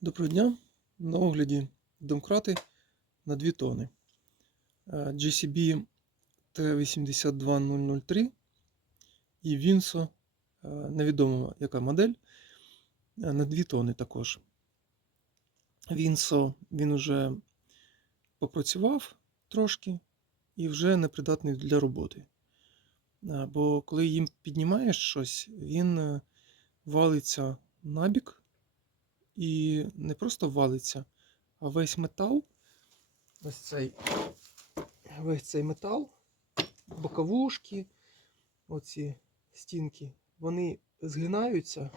Доброго дня! На огляді домкрати на 2 тони. Е, GCB T82003 і Vinso, е, невідомо яка модель, е, на 2 тони також. Vinso він уже попрацював трошки і вже непридатний для роботи. Бо коли їм піднімаєш щось, він валиться набік. І не просто валиться, а весь метал, ось цей весь цей метал, боковушки, оці стінки, вони згинаються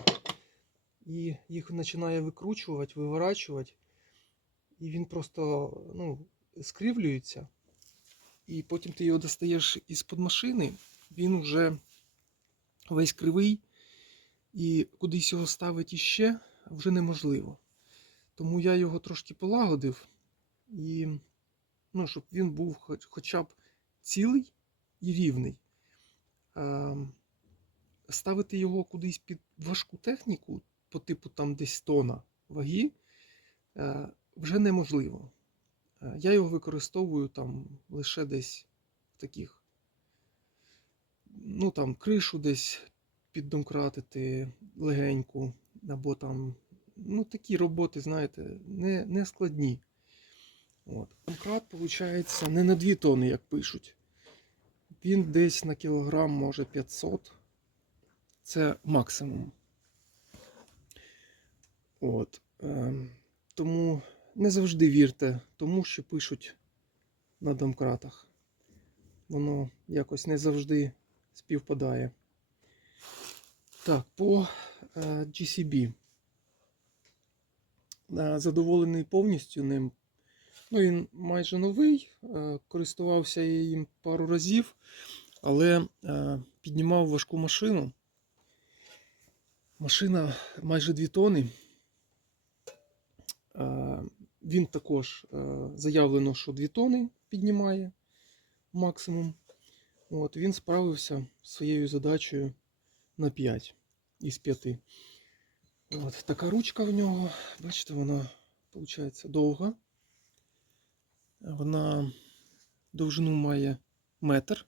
і їх починає викручувати, виворачувати. І він просто ну, скривлюється. І потім ти його достаєш із-под машини, він вже весь кривий, і кудись його ставити іще вже неможливо. Тому я його трошки полагодив, і, ну, щоб він був хоч, хоча б цілий і рівний. А, ставити його кудись під важку техніку, по типу там десь тона ваги, а, вже неможливо. А, я його використовую там лише десь в таких, ну там кришу десь піддомкратити легеньку, або там, ну такі роботи, знаєте, не, не складні. От. Домкрат, виходить, не на 2 тони, як пишуть. Він десь на кілограм, може 500. Це максимум. От. Ем, тому не завжди вірте тому, що пишуть на домкратах. Воно якось не завжди співпадає. Так, по е, GCB. Е, Задоволений повністю ним. Ну, він майже новий, е, користувався я їм пару разів, але піднімав важку машину. Машина майже 2 тони. Він також заявлено, що 2 тони піднімає максимум. От, Він справився своєю задачею на 5 із 5. От така ручка в нього. Бачите, вона, виходить, довга. Вона довжину має метр.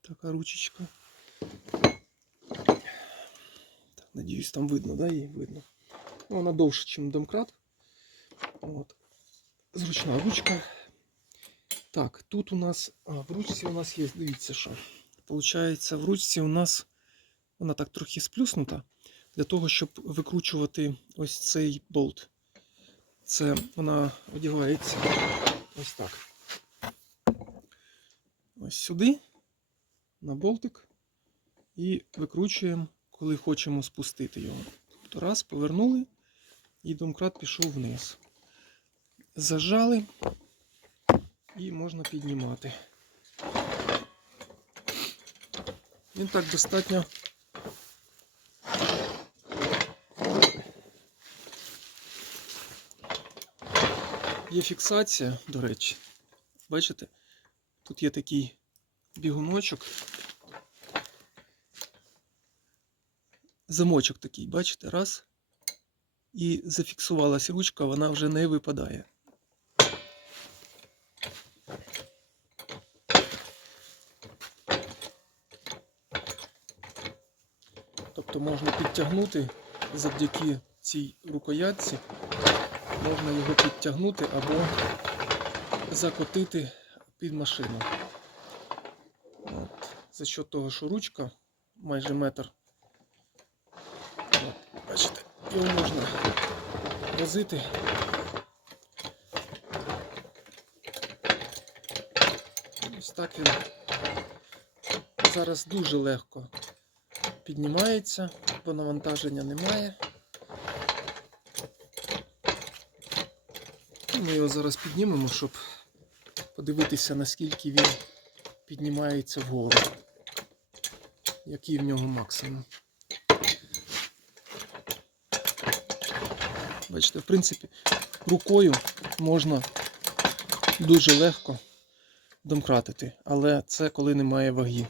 Така ручечка. Так, надіюсь, там видно, да, її видно. Ну, Вона довша, ніж домкрат. От. Зручна ручка. Так, тут у нас, а, в ручці у нас є, дивіться, що. Получається, в ручці у нас вона так трохи сплюснута. Для того, щоб викручувати ось цей болт. Це вона одягається ось так. Ось сюди, на болтик, і викручуємо, коли хочемо спустити його. Тобто раз, повернули, і домкрат пішов вниз. Зажали і можна піднімати. Він так достатньо Є фіксація, до речі. Бачите? Тут є такий бігуночок. Замочок такий, бачите, раз. І зафіксувалася ручка, вона вже не випадає. Тобто можна підтягнути завдяки цій рукоятці можна його підтягнути або закотити під машину. От. За счет того, що ручка майже метр. От. Бачите, його можна возити. Ось так він зараз дуже легко піднімається, бо навантаження немає. Ми його зараз піднімемо, щоб подивитися, наскільки він піднімається вгору. Який в нього максимум. Бачите, в принципі, рукою можна дуже легко домкратити, але це коли немає ваги.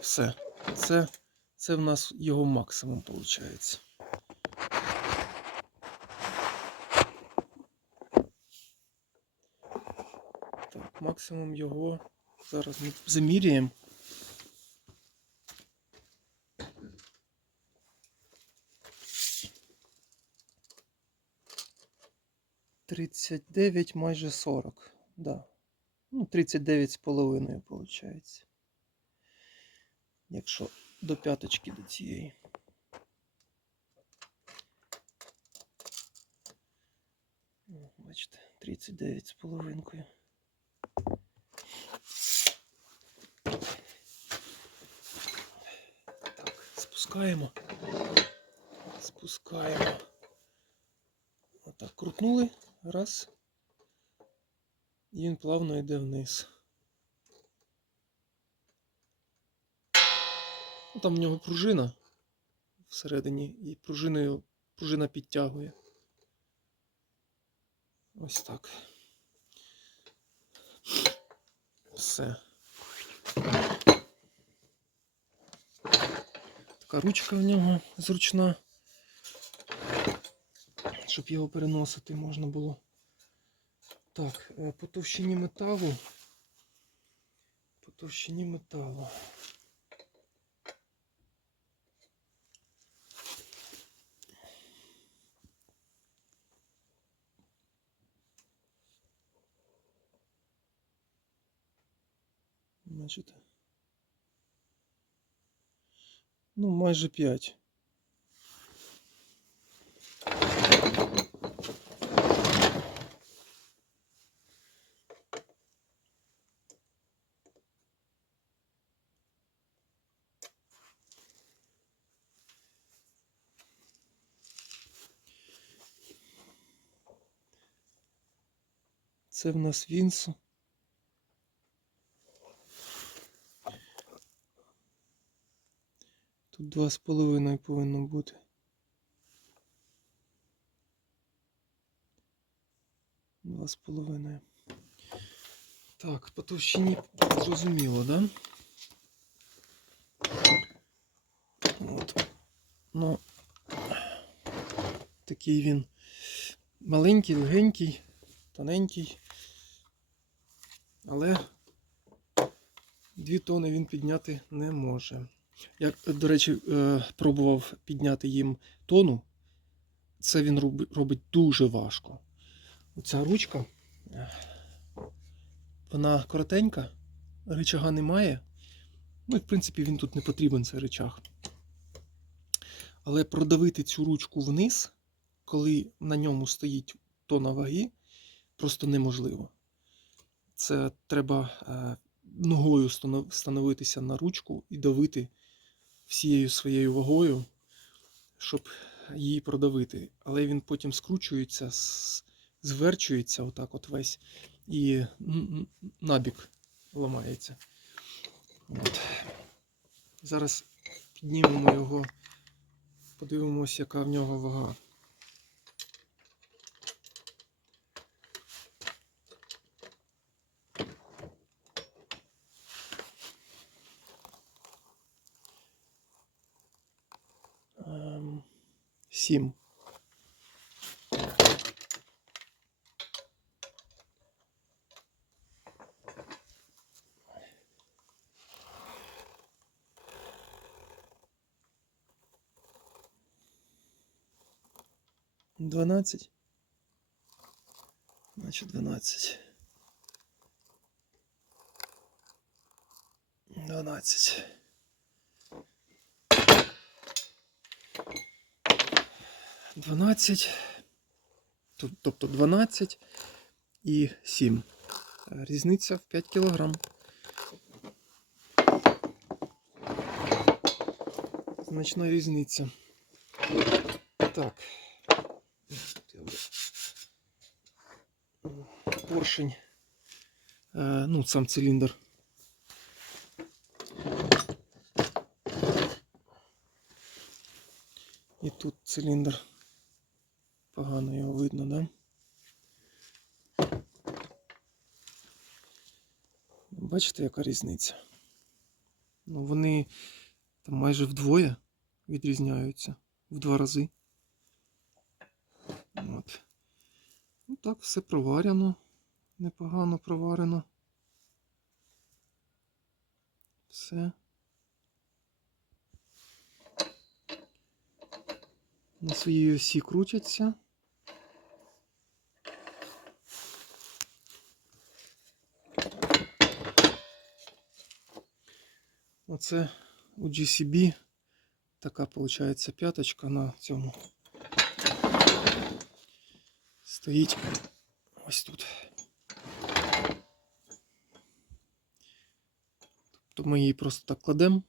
Все. Це, це в нас його максимум виходить. Так, максимум його зараз ми заміряємо. Тридцять дев'ять, майже сорок. Да. Ну, 39 з половиною виходить. Якщо до п'яточки до цієї. Бачите, 39 з половинкою. Так, спускаємо. Спускаємо. Отак, крутнули. Раз. І він плавно йде вниз. Там в нього пружина всередині, і пружиною пружина підтягує. Ось так. Все. Така ручка в нього зручна, щоб його переносити можна було. Так, е, по товщині металу. По товщині металу. Бачите? Ну, майже 5. Це в нас Вінсо. Два з половиною повинно бути. Два з половиною. Так, по товщині зрозуміло, да? От. Ну, такий він маленький, легенький, тоненький. Але дві тони він підняти не може. Я, до речі, е, пробував підняти їм тону. Це він робить дуже важко. Оця ручка, вона коротенька, рычага немає. Ну, і, в принципі, він тут не потрібен, цей рычаг. Але продавити цю ручку вниз, коли на ньому стоїть тона ваги, просто неможливо. Це треба е, ногою станов- становитися на ручку і давити всією своєю вагою, щоб її продавити. Але він потім скручується, зверчується отак от весь і набік ламається. От. Зараз піднімемо його, подивимось, яка в нього вага. 7. Двенадцять. Значить, двенадцять. Двенадцять. 12, тобто 12 і 7. Різниця в 5 кг. Значна різниця. Так. Поршень. Ну, сам циліндр. І тут циліндр. Бачите, яка різниця? Ну, вони там майже вдвоє відрізняються в два рази. От. Ну так, все проварено. Непогано проварено. Все. На своїй осі крутяться. Оце у GCB така виходить п'яточка на цьому. Стоїть ось тут. Тобто ми її просто так кладемо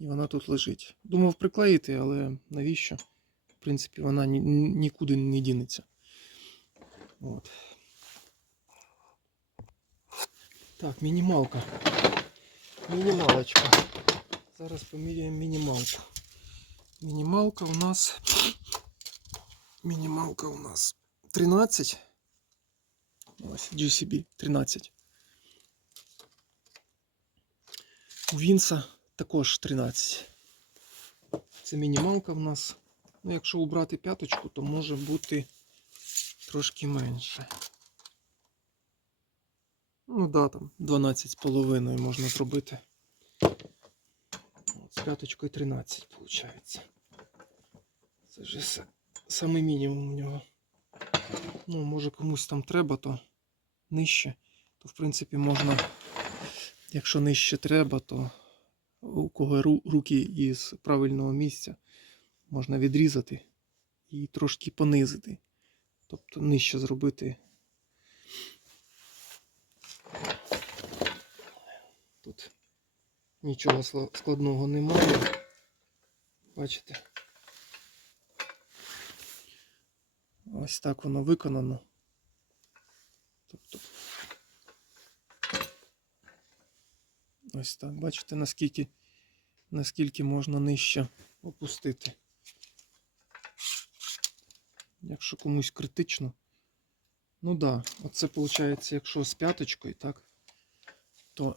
і вона тут лежить. Думав приклеїти, але навіщо? В принципі, вона ні, ні- нікуди не дінеться. От. Так, мінімалка. Мінімалочка. Зараз поміряємо мінімалку. Мінімалка у нас. Мінімалка у нас 13. Ось GCB 13. У Вінса також 13. Це мінімалка в нас. Ну, якщо убрати п'яточку, то може бути трошки менше. Ну да, там 12,5 можна зробити. От, з п'яточкою 13, виходить. Це вже са- самий мінімум у нього. Ну, може комусь там треба, то нижче. То в принципі можна, якщо нижче треба, то у кого ру- руки із правильного місця можна відрізати і трошки понизити. Тобто нижче зробити. Тут нічого складного немає. Бачите? Ось так воно виконано. Тобто. Ось так. Бачите, наскільки, наскільки можна нижче опустити. Якщо комусь критично. Ну так, да, оце виходить, якщо з п'яточкою, так, то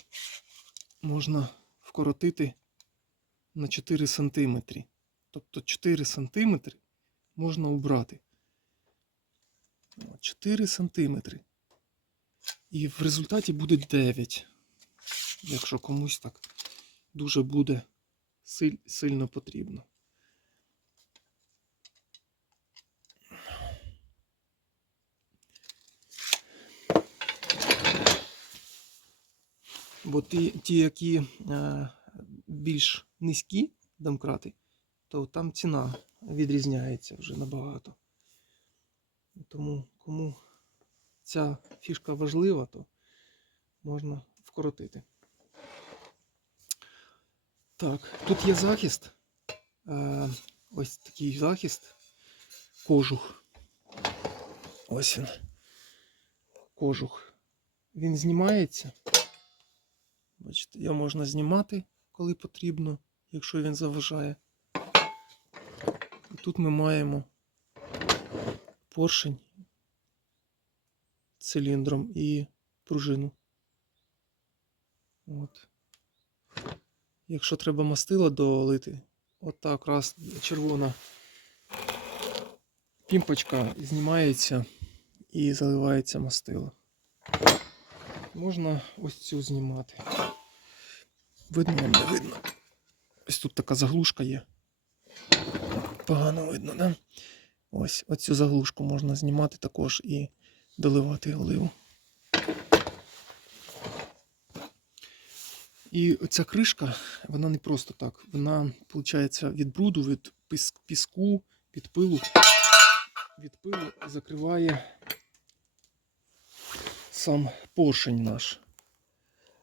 можна вкоротити на 4 см. Тобто 4 см можна убрати. 4 см. І в результаті буде 9. Якщо комусь так дуже буде сильно потрібно. Бо ті, ті які е, більш низькі домкрати, то там ціна відрізняється вже набагато. Тому кому ця фішка важлива, то можна вкоротити. Так, тут є захист. Е, ось такий захист. Кожух. Ось він. Кожух. Він знімається. Бачите, його можна знімати, коли потрібно, якщо він заважає. І тут ми маємо поршень циліндром і пружину. От. Якщо треба мастило долити, от так раз червона пімпочка знімається і заливається мастило. Можна ось цю знімати. Видно вам не видно. Ось тут така заглушка є. Погано видно, да? Ось оцю заглушку можна знімати також і доливати оливу. І оця кришка, вона не просто так. Вона, виходить, від бруду, від піску, від пилу. Від пилу закриває сам поршень наш.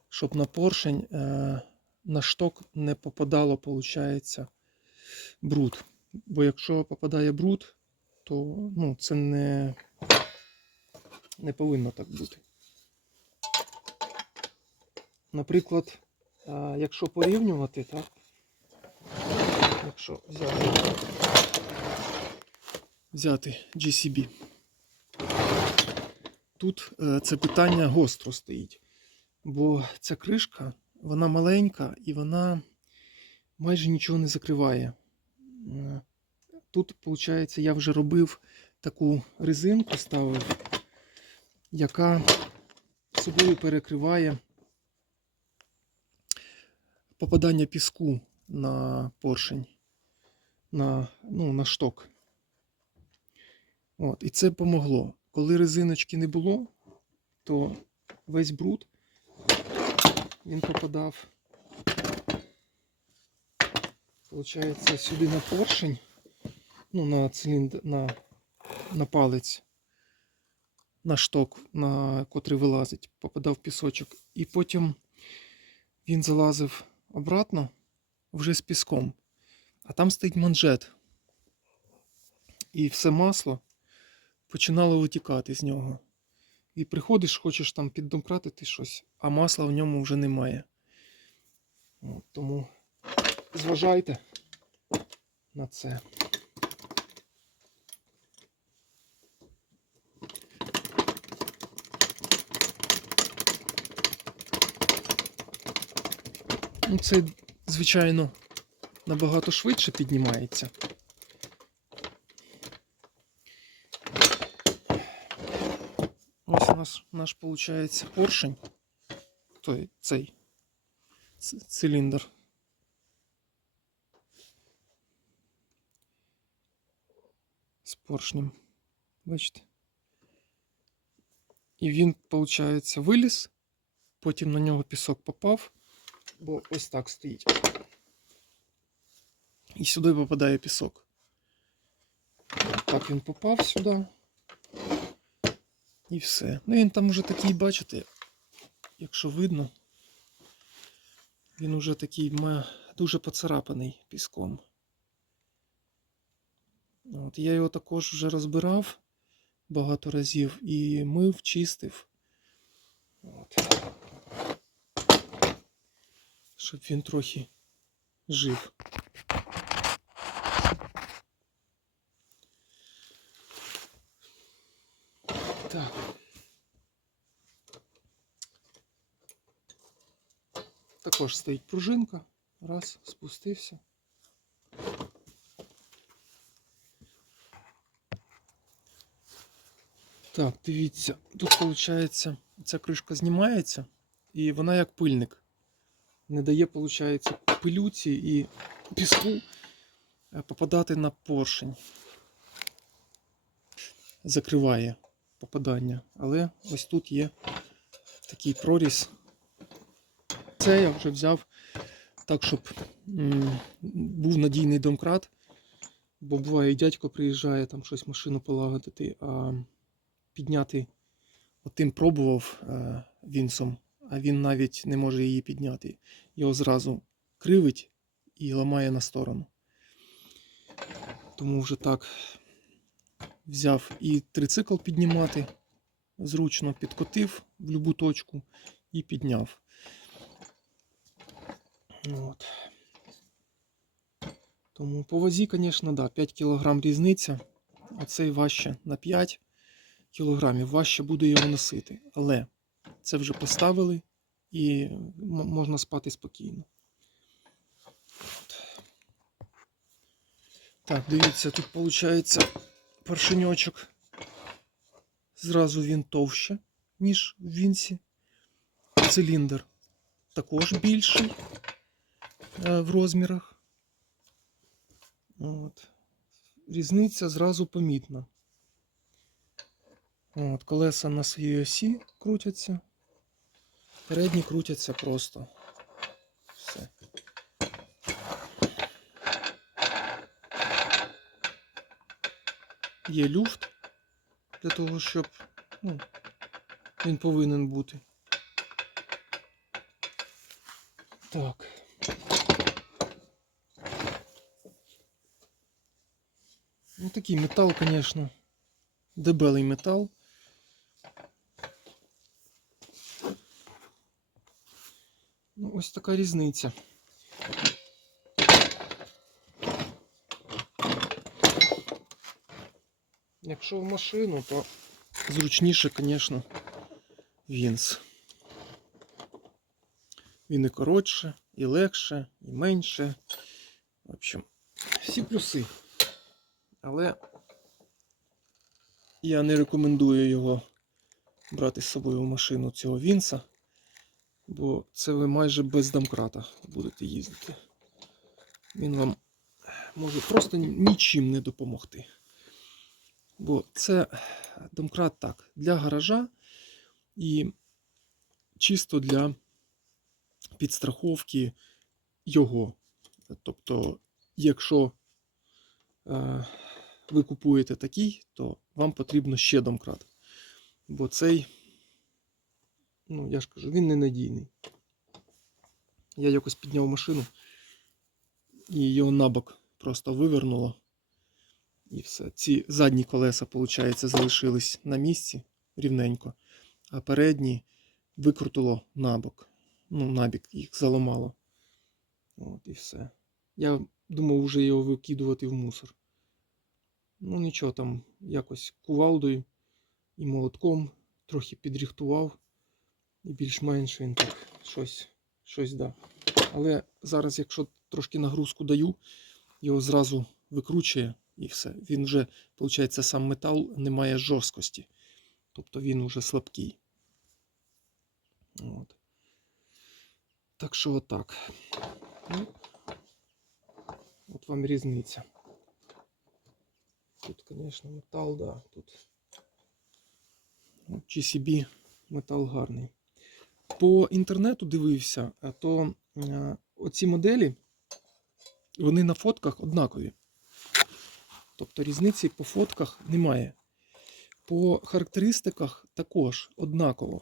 Щоб на поршень, е, на шток не попадало, виходить, бруд. Бо якщо попадає бруд, то ну, це не, не повинно так бути. Наприклад, якщо порівнювати, так? Якщо взяти, взяти GCB. Тут е, це питання гостро стоїть. Бо ця кришка, вона маленька і вона майже нічого не закриває. Е, Тут, виходить, я вже робив таку резинку, ставив, яка собою перекриває попадання піску на поршень, на, ну, на шток. От, і це помогло. Коли резиночки не було, то весь бруд він попадав, получається, сюди на поршень, ну, на циліндр, на, на палець, на шток, на котрий вилазить, попадав пісочок. І потім він залазив обратно вже з піском. А там стоїть манжет. І все масло починало витікати з нього. І приходиш, хочеш там піддомкратити щось, а масла в ньому вже немає. От, тому зважайте на це. Ну, це, звичайно, набагато швидше піднімається. Ось у нас наш виходить поршень. Той, цей ц- циліндр. З поршнем. Бачите? І він, виходить, виліз, потім на нього пісок попав, бо ось так стоїть. І сюди попадає пісок. Так він попав сюди. І все. Ну він там уже такий, бачите, якщо видно, він уже такий дуже поцарапаний піском. От, я його також вже розбирав багато разів і мив, чистив. От. Щоб він трохи жив. Також стоїть пружинка. Раз, спустився. Так, дивіться, тут виходить, ця кришка знімається, і вона як пильник. Не дає, виходить, пилюці і піску е, попадати на поршень. Закриває попадання. Але ось тут є такий проріз. Це я вже взяв так, щоб був надійний домкрат. Бо буває, дядько приїжджає там щось машину полагодити, а підняти отим пробував е, вінсом, а він навіть не може її підняти. Його зразу кривить і ламає на сторону. Тому вже так взяв і трицикл піднімати зручно, підкотив в будь-яку точку і підняв. От. Тому по вазі, звісно, да, 5 кг різниця. Оцей важче на 5 кілограмів, важче буде його носити. Але це вже поставили і можна спати спокійно. Так, дивіться, тут виходить поршеньочок. Зразу він товще, ніж в вінсі. Циліндр також більший в розмірах. От. Різниця зразу помітна. От, колеса на своїй осі крутяться. Передні крутяться просто. Все. Є люфт для того, щоб ну, він повинен бути. Так. Ну такий метал, звісно. Дебелий метал. Ну, ось така різниця. Якщо в машину, то зручніше, звісно, Вінс. Він і коротше, і легше, і менше. В общем, всі плюси. Але я не рекомендую його брати з собою в машину цього Вінса, бо це ви майже без домкрата будете їздити. Він вам може просто нічим не допомогти. Бо це домкрат так, для гаража і чисто для підстраховки його. Тобто, якщо е, ви купуєте такий, то вам потрібно ще домкрат. Бо цей, ну я ж кажу, він ненадійний. Я якось підняв машину і його набок просто вивернуло. І все. Ці задні колеса, виходить, залишились на місці рівненько, а передні викрутило набок. Ну, набік їх заламало. От і все. Я думав вже його викидувати в мусор. Ну нічого там, якось кувалдою і молотком трохи підрихтував. І більш-менш він так щось, щось дав. Але зараз, якщо трошки нагрузку даю, його зразу викручує і все. Він вже, виходить, сам метал не має жорсткості. Тобто він вже слабкий. От. Так що отак. Ну, от вам різниця. Тут, звісно, метал, да, тут GCB метал гарний. По інтернету дивився, то е, оці моделі, вони на фотках однакові. Тобто різниці по фотках немає. По характеристиках також однаково.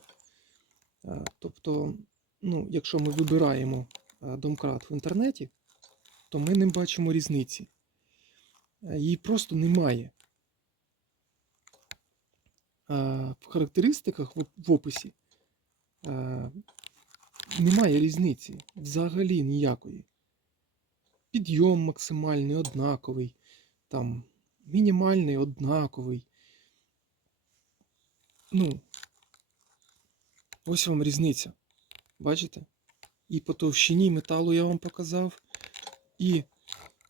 Е, Тобто, ну, якщо ми вибираємо е, домкрат в інтернеті, то ми не бачимо різниці. Е, Її просто немає. Е, В характеристиках в описі е, немає різниці взагалі ніякої. Підйом максимальний однаковий, там мінімальний однаковий. Ну, ось вам різниця. Бачите? І по товщині металу я вам показав, і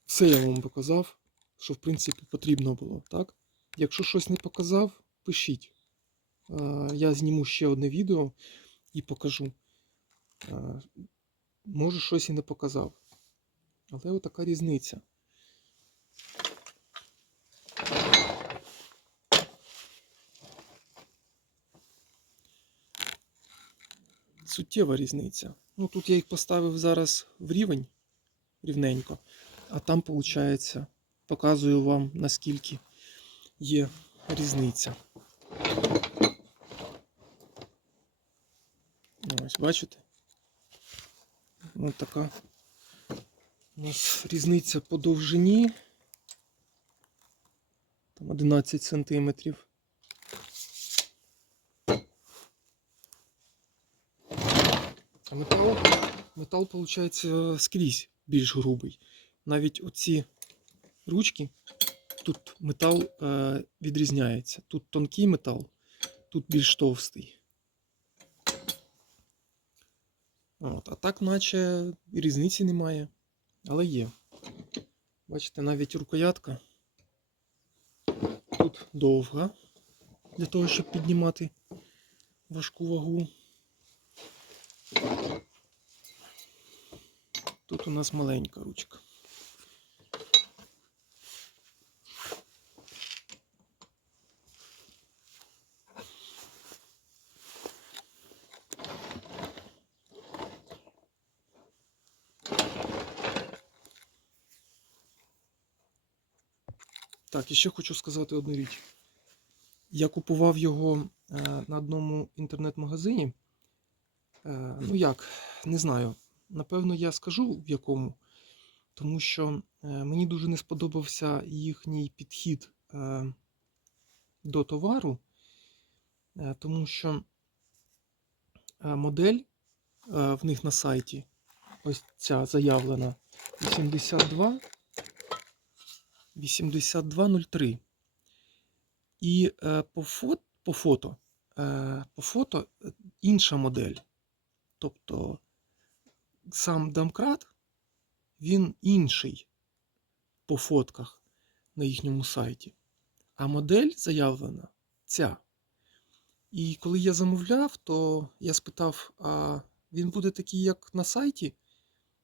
все я вам показав, що в принципі потрібно було. Так? Якщо щось не показав, пишіть. Я зніму ще одне відео і покажу. Може, щось і не показав. Але отака різниця. Суттєва різниця. Ну, тут я їх поставив зараз в рівень рівненько, а там, виходить, показую вам, наскільки є різниця. Ось, бачите? Ось така у нас різниця по довжині. Там 11 сантиметрів. А метал, метал, виходить, скрізь більш грубий. Навіть оці ручки, тут метал е, відрізняється. Тут тонкий метал, тут більш товстий. От, а так, наче різниці немає. Але є. Бачите, навіть рукоятка тут довга для того, щоб піднімати важку вагу. Тут у нас маленька ручка. Так, і ще хочу сказати одну річ. Я купував його е, на одному інтернет-магазині. Е, ну як, не знаю. Напевно, я скажу в якому, тому що е, мені дуже не сподобався їхній підхід до товару, тому що модель в них на сайті, ось ця заявлена 82 8203. І е, по, фото, по фото, е, по фото е, інша модель. Тобто сам домкрат, він інший по фотках на їхньому сайті. А модель заявлена ця. І коли я замовляв, то я спитав, а він буде такий, як на сайті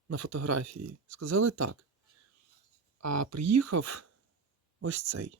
на фотографії? Сказали так. А приїхав ось цей.